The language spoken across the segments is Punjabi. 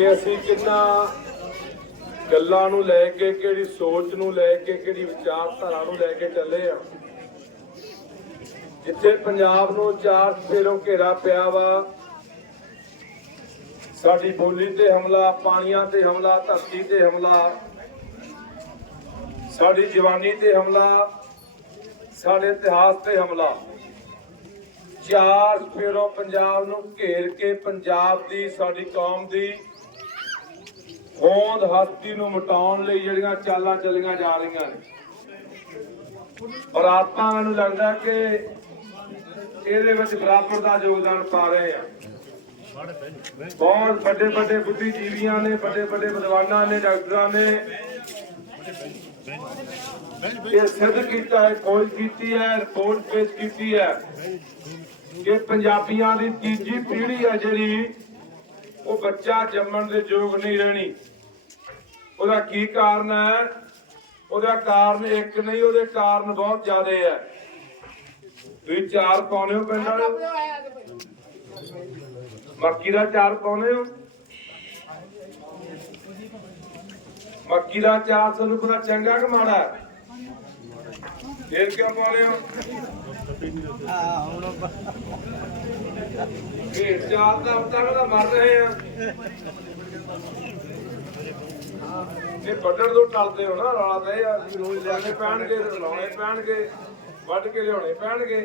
ਕਿ ਅਸੀਂ ਕਿੰਨਾ ਗੱਲਾਂ ਨੂੰ ਲੈ ਕੇ, ਕਿਹੜੀ ਸੋਚ ਨੂੰ ਲੈ ਕੇ, ਕਿਹੜੀ ਵਿਚਾਰਧਾਰਾ ਨੂੰ ਲੈ ਕੇ ਚੱਲੇ ਆ। ਜਿੱਥੇ ਪੰਜਾਬ ਨੂੰ ਚਾਰ ਫੇਰੋਂ ਘੇਰਾ ਪਿਆ ਵਾ, ਸਾਡੀ ਬੋਲੀ ਤੇ ਹਮਲਾ, ਪਾਣੀਆਂ ਤੇ ਹਮਲਾ, ਧਰਤੀ ਤੇ ਹਮਲਾ, ਸਾਡੀ ਜਵਾਨੀ ਤੇ ਹਮਲਾ, ਸਾਡੇ ਇਤਿਹਾਸ ਤੇ ਹਮਲਾ। ਚਾਰ ਫੇਰੋਂ ਪੰਜਾਬ ਨੂੰ ਘੇਰ ਕੇ ਪੰਜਾਬ ਦੀ, ਸਾਡੀ ਕੌਮ ਦੀ ਹੋਂਦ ਹਸਤੀ ਨੂੰ ਮਿਟਾਉਣ ਲਈ ਜਿਹੜੀਆਂ ਚਾਲਾਂ ਚੱਲੀਆਂ ਜਾ ਰਹੀਆਂ ਨੇ। ਔਰ ਆਪਾਂ ਮੈਨੂੰ ਲੱਗਦਾ ਕਿ ਇਹਦੇ ਵਿੱਚ ਬਰਾਬਰ ਦਾ ਯੋਗਦਾਨ ਪਾ ਰਹੇ ਆ। ਬਹੁਤ ਵੱਡੇ ਵੱਡੇ ਬੁੱਧੀਜੀਵੀਆਂ ਨੇ, ਵੱਡੇ ਵੱਡੇ ਵਿਦਵਾਨਾਂ ਨੇ, ਡਾਕਟਰਾਂ ਨੇ ਇਹ ਸਿੱਧ ਕੀਤਾ ਹੈ, ਖੋਜ ਕੀਤੀ ਹੈ, ਰਿਪੋਰਟ ਪੇਸ਼ ਕੀਤੀ ਹੈ ਕਿ ਪੰਜਾਬੀਆਂ ਦੀ ਤੀਜੀ ਪੀੜ੍ਹੀ ਹੈ ਜਿਹੜੀ, ਉਹ ਬੱਚਾ ਜੰਮਣ ਦੇ ਯੋਗ ਨਹੀਂ ਰਹਿਣੀ। ਉਹਦਾ ਕੀ ਕਾਰਨ ਹੈ? ਉਹਦਾ ਕਾਰਨ ਇੱਕ ਨਹੀਂ, ਉਹਦੇ ਕਾਰਨ ਬਹੁਤ ਜ਼ਿਆਦੇ ਹੈ। ਤੁਸੀਂ ਚਾਰ ਪਾਉਣੇ ਹੋ ਪਿੰਡ ਵਾਲੇ ਮੱਕੀ ਦਾ ਚਾਰ ਪਾਉਣੇ ਹੋ? ਮੱਕੀ ਦਾ ਚਾਰ ਤੁਹਾਨੂੰ ਪਤਾ ਚੰਗਾ ਕਿ ਮਾੜਾ ਫੇਰ ਕਿਉਂ ਪਾਉਣੇ ਹੋ? ਫੇਰ ਚਾਰ ਦਾ ਅਵਤਾਰ ਦਾ ਮਰ ਰਹੇ ਆ। ਇਹ ਵੱਢਣ ਤੋਂ ਟਲਦੇ ਹੋ ਨਾ ਰੌਲਾ ਤੇ ਆ ਵੀ ਰੋਜ਼ ਲਿਆਣੇ ਪੈਣਗੇ ਤੇ ਲਾਉਣੇ ਪੈਣਗੇ ਵੱਢ ਕੇ ਲਿਆਉਣੇ ਪੈਣਗੇ।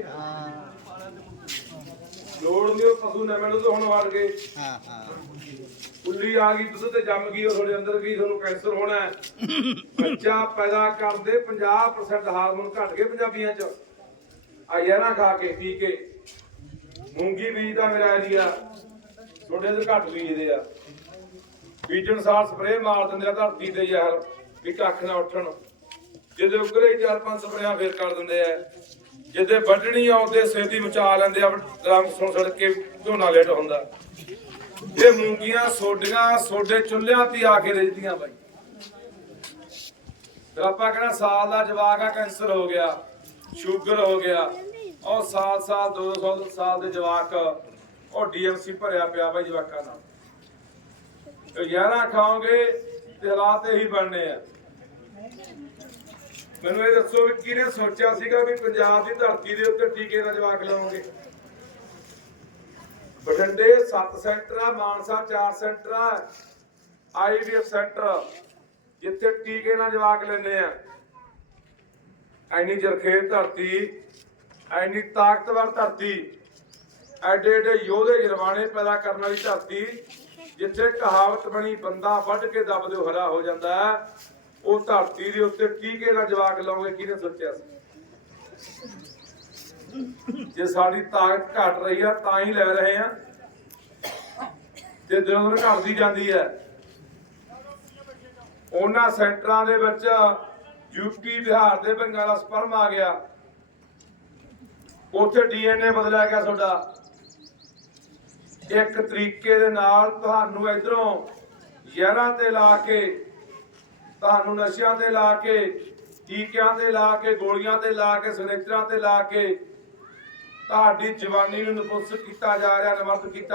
ਲੋੜ ਨਹੀਂ ਉਹ ਪਸ਼ੂ ਨਾ ਮੈਨੂੰ ਤਾਂ ਹੁਣ ਵੜ ਗਏ ਹਾਂ ਹਾਂ। ਉੱਲੀ ਆ ਗਈ ਦੁੱਧ ਤੇ ਜੰਮ ਗਈ ਉਹ ਤੁਹਾਡੇ ਅੰਦਰ ਗਈ ਤੁਹਾਨੂੰ ਕੈਂਸਰ ਹੋਣਾ ਹੈ। ਬੱਚਾ ਪੈਦਾ ਕਰਦੇ 50% ਹਾਰਮੋਨ ਘਟ ਗਏ ਪੰਜਾਬੀਆਂ ਚ। ਆ ਯਾਰਾ ਖਾ ਕੇ ਪੀ ਕੇ। ਮੂੰਗੀ ਬੀਜਦਾ ਮੇਰਾ ਏਰੀਆ ਤੁਹਾਡੇ ਅੰਦਰ ਘੱਟ ਬੀਜਦੇ ਆ। ਬੀਜਣ ਸਾਰ ਸਪਰੇਅ ਮਾਰ ਦਿੰਦੇ ਆ, ਧਰਤੀ ਤੇ ਯਾਰ ਵੀ ਕੱਖ ਨਾ ਉੱਠਣ। ਜਿਹਦੇ ਉੱਗਰੇ ਚਾਰ ਪੰਜ ਸਪਰੇਆਂ ਫੇਰ ਕਰ ਦਿੰਦੇ ਆ। ਜਿਹਦੇ ਵੱਢਣੀ ਆਉਂਦੇ ਸੇਤੀ ਮਚਾ ਲੈਂਦੇ ਆ, ਰੰਗ ਸੁਣ ਸੜ ਕੇ ਝੋਨਾ ਲੇਟ ਹੁੰਦਾ। ਇਹ ਮੂੰਗੀਆਂ, ਸੋਡੀਆਂ, ਸੋਡੇ ਚੁੱਲ੍ਹਿਆਂ ਤੇ ਆ ਕੇ ਰਿਜਦੀਆਂ ਬਾਈ। ਫਿਰ ਆਪਾਂ ਕਹਿੰਦਾ ਸਾਲ ਦਾ ਜਵਾਕ ਆ, ਕੈਂਸਰ ਹੋ ਗਿਆ, ਸ਼ੂਗਰ ਹੋ ਗਿਆ। ਉਹ ਸਾਲ ਸਾਲ 200 ਸਾਲ ਦੇ ਜਵਾਕ, ਉਹ ਡੀਐਮਸੀ ਭਰਿਆ ਪਿਆ ਬਾਈ ਜਵਾਕਾਂ ਨਾਲ। ਤੇ ਯਾਰਾ ਖਾਓਗੇ ਤੇ ਹਾਲਾਤ ਇਹੀ ਬਣਨੇ ਆ। ਮੈਨੂੰ ਇਹ ਦੱਸੋ ਵੀ ਕਿਹਨੇ ਸੋਚਿਆ ਸੀਗਾ ਵੀ ਪੰਜਾਬ ਦੀ ਧਰਤੀ ਦੇ ਉੱਤੇ ਟੀਕੇ ਨਾਲ ਜਵਾਕ ਲਾਉਂਗੇ ਬਠਿੰਡੇ 7 ਸੈਂਟਰ ਆ, ਮਾਨਸਾ 4 ਸੈਂਟਰ ਆ ਆਈਵੀਐਫ ਸੈਂਟਰ ਜਿੱਥੇ ਟੀਕੇ ਨਾਲ ਜਵਾਕ ਲੈਣੇ ਆ। ਐਨੀ ਜਰਖੇਰ ਧਰਤੀ, ਐਨੀ ਤਾਕਤਵਰ ਧਰਤੀ ਐਡੇ ਐਡੇ ਯੋਧੇ ਜਰਵਾਣੇ ਪੈਦਾ ਕਰਨ ਵਾਲੀ ਧਰਤੀ ਜਿੱਥੇ ਕਹਾਵਤ ਬਣੀ, ਬੰਦਾ ਵੱਢ ਕੇ ਦੱਬ ਦਿਓ, ਹਰਾ ਹੋ ਜਾਂਦਾ ਉਹ ਧਰਤੀ ਦੇ ਉੱਤੇ ਟੀਕੇ ਨਾਲ ਜਵਾਕ ਲਾਉਂਗੇ, ਕਿਹਨੇ ਸੋਚਿਆ ਸੀ? ਜੇ ਸਾਡੀ ਤਾਕਤ ਘਟ ਰਹੀ ਆ, ਤਾਂ ਹੀ ਲੈ ਰਹੇ ਆ। ਜੇ ਦਿਨੋਂ ਘਟਦੀ ਜਾਂਦੀ ਹੈ। ਉਹਨਾਂ ਸੈਂਟਰਾਂ ਦੇ ਵਿੱਚ ਯੂਪੀ ਬਿਹਾਰ ਦੇ ਬੰਗਾਲਾ ਸਪਰਮ ਆ ਗਿਆ। ਉੱਥੇ ਡੀਐਨਏ ਬਦਲਿਆ ਗਿਆ ਤੁਹਾਡਾ। ਇੱਕ ਤਰੀਕੇ ਦੇ ਨਾਲ ਤੁਹਾਨੂੰ ਇਧਰੋਂ ਜ਼ਹਿਰਾਂ ਤੇ ਲਾ ਕੇ, ਤੁਹਾਨੂੰ ਨਸ਼ਿਆਂ ਤੇ ਲਾ ਕੇ, ਟੀਕਿਆਂ ਤੇ ਲਾ ਕੇ, ਗੋਲੀਆਂ ਤੇ ਲਾ ਕੇ ਸਨੇਚਰਾਂ ਤੇ ਲਾ ਕੇ, ਤੁਹਾਡੀ ਜਵਾਨੀ ਨੂੰ ਨਪੁੰਸਕ ਕੀਤਾ ਜਾ ਰਿਹਾ, ਨਮਰਤ ਕੀਤਾ